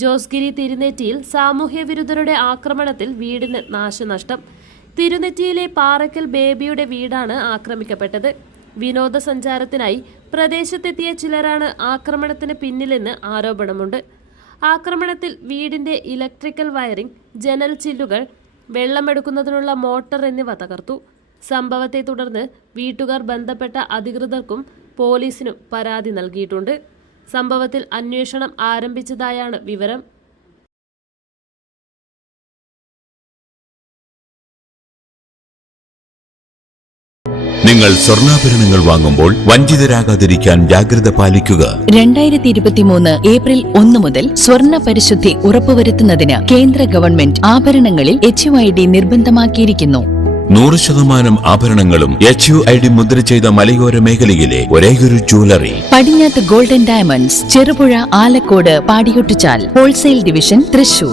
ജോസ്ഗിരി തിരുനെറ്റിയിൽ സാമൂഹ്യ വിരുദ്ധരുടെ ആക്രമണത്തിൽ വീടിന് നാശനഷ്ടം. തിരുനെറ്റിയിലെ പാറയ്ക്കൽ ബേബിയുടെ വീടാണ് ആക്രമിക്കപ്പെട്ടത്. വിനോദസഞ്ചാരത്തിനായി പ്രദേശത്തെത്തിയ ചിലരാണ് ആക്രമണത്തിന് പിന്നിലെന്ന് ആരോപണമുണ്ട്. ആക്രമണത്തിൽ വീടിന്റെ ഇലക്ട്രിക്കൽ വയറിംഗ്, ജനൽ ചില്ലുകൾ, വെള്ളമെടുക്കുന്നതിനുള്ള മോട്ടോർ എന്നിവ തകർത്തു. സംഭവത്തെ തുടർന്ന് വീട്ടുകാർ ബന്ധപ്പെട്ട അധികൃതർക്കും പോലീസിനും പരാതി നൽകിയിട്ടുണ്ട്. സംഭവത്തിൽ അന്വേഷണം ആരംഭിച്ചതായാണ് വിവരം. നിങ്ങൾ സ്വർണ്ണാഭരണങ്ങൾ വാങ്ങുമ്പോൾ വഞ്ചിതരാകാതിരിക്കാൻ ജാഗ്രത പാലിക്കുക. 2023 ഏപ്രിൽ 1 മുതൽ സ്വർണ്ണ പരിശുദ്ധി ഉറപ്പുവരുത്തുന്നതിന് കേന്ദ്ര ഗവൺമെന്റ് ആഭരണങ്ങളിൽ HUID നിർബന്ധമാക്കിയിരിക്കുന്നു. 100% ആഭരണങ്ങളും HUID മുദ്ര ചെയ്ത മലയോര മേഖലയിലെ ഒരേയൊരു jewellery Padinjath golden diamonds, Cherupuzha, Alakode, Padiyottuchal, wholesale division, Thrissur.